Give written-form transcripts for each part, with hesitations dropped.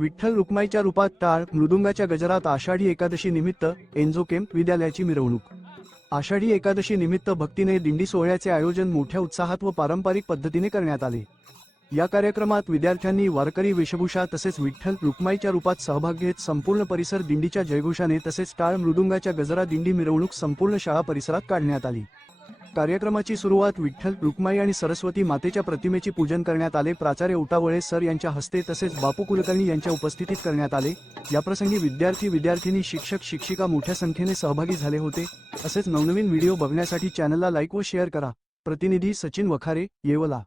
विठ्ठल रुक्माईच्या रूपात टाळ मृदुंगाच्या गजरात आषाढी एकादशी निमित्त एन्झो केम्प विद्यालयाची मिरवणूक। आषाढी एकादशी निमित्त भक्तिमय दिंडी सोहळ्याचे आयोजन मोठ्या उत्साहात व पारंपरिक पद्धतीने करण्यात आले। या कार्यक्रमात विद्यार्थ्यांनी वारकरी वेशभूषा तसेच विठ्ठल रुक्माईच्या रूपात सहभाग घेत संपूर्ण परिसर दिंडीच्या जयघोषाने तसेच टाळ मृदुंगाच्या गजरात दिंडी मिरवणूक संपूर्ण शाळा परिसरात काढण्यात आली। कार्यक्रमाची सुरुवात विठ्ठल रुक्माई आणि सरस्वती मातेच्या प्रतिमेची पूजन करण्यात आले। प्राचार्य उटावळे सर यांच्या हस्ते तसेच बापू कुलकर्णी यांच्या उपस्थितीत करण्यात आले। याप्रसंगी विद्यार्थी विद्यार्थिनी शिक्षक शिक्षिका मोठ्या संख्येने सहभागी झाले होते। तसेच नवनवीन व्हिडिओ बघण्यासाठी चॅनलला लाईक व शेअर करा। प्रतिनिधी सचिन वखारे, येवला।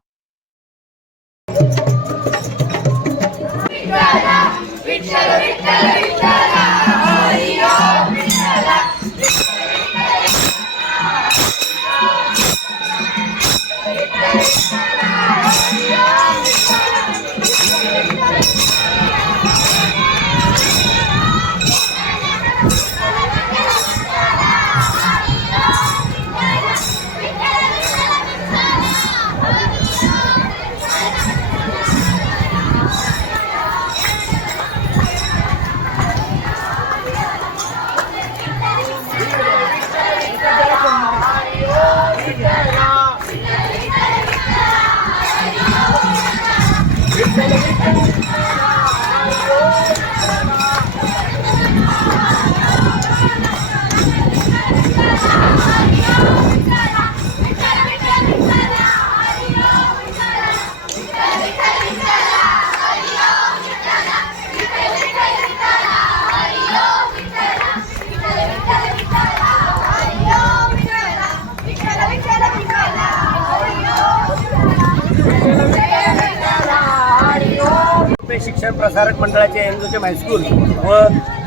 शिक्षण प्रसारक मंडळाचे एन्झो केम्प हायस्कूल व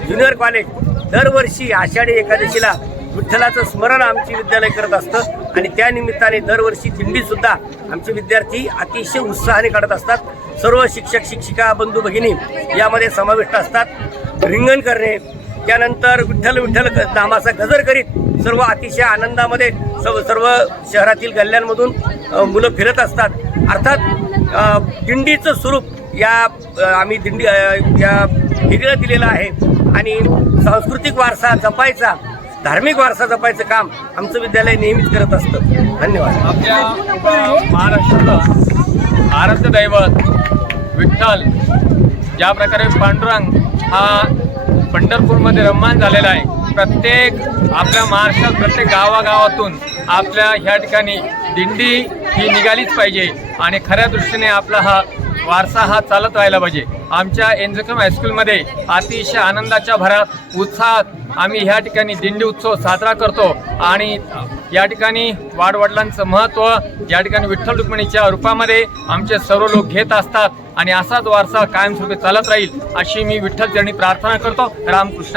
ज्युनियर कॉलेज दरवर्षी आषाढी एकादशीला विठ्ठलाचं स्मरण आमची विद्यालय करत असतं आणि त्या निमित्ताने दरवर्षी दिंडीसुद्धा आमचे विद्यार्थी अतिशय उत्साहाने काढत असतात। सर्व शिक्षक शिक्षिका बंधू भगिनी यामध्ये समाविष्ट असतात। रिंगण करणे, त्यानंतर विठ्ठल विठ्ठल नामाचा गजर करीत सर्व अतिशय आनंदामध्ये सर्व शहरातील गल्ल्यांमधून मुलं फिरत असतात। अर्थात दिंडीचं स्वरूप या आम्ही दिंडी या हिरीला दिलेला आहे आणि सांस्कृतिक वारसा जपायचा, धार्मिक वारसा जपायचं काम आमचं विद्यालय नेहमीच करत असतं। धन्यवाद। आपल्या महाराष्ट्राचं आराध्य दैवत विठ्ठल ज्या प्रकारे पांडुरंग हा पंढरपूरमध्ये रममान झालेला आहे, प्रत्येक आपल्या महाराष्ट्रात प्रत्येक गावागावातून आपल्या ह्या ठिकाणी दिंडी ही निघालीच पाहिजे आणि खऱ्या दृष्टीने आपला हा वारसा हा चालत राहायला पाहिजे। आमच्या एन्झो केम्प हायस्कूलमध्ये अतिशय आनंदाच्या भरात उत्साहात आम्ही ह्या ठिकाणी दिंडी उत्सव साजरा करतो आणि या ठिकाणी वाडवडिलांचं महत्त्व या ठिकाणी विठ्ठल रुक्मिणीच्या रूपामध्ये आमचे सर्व लोक घेत असतात आणि असाच वारसा कायमस्वरूपी चालत राहील अशी मी विठ्ठल चरणी प्रार्थना करतो। रामकृष्ण।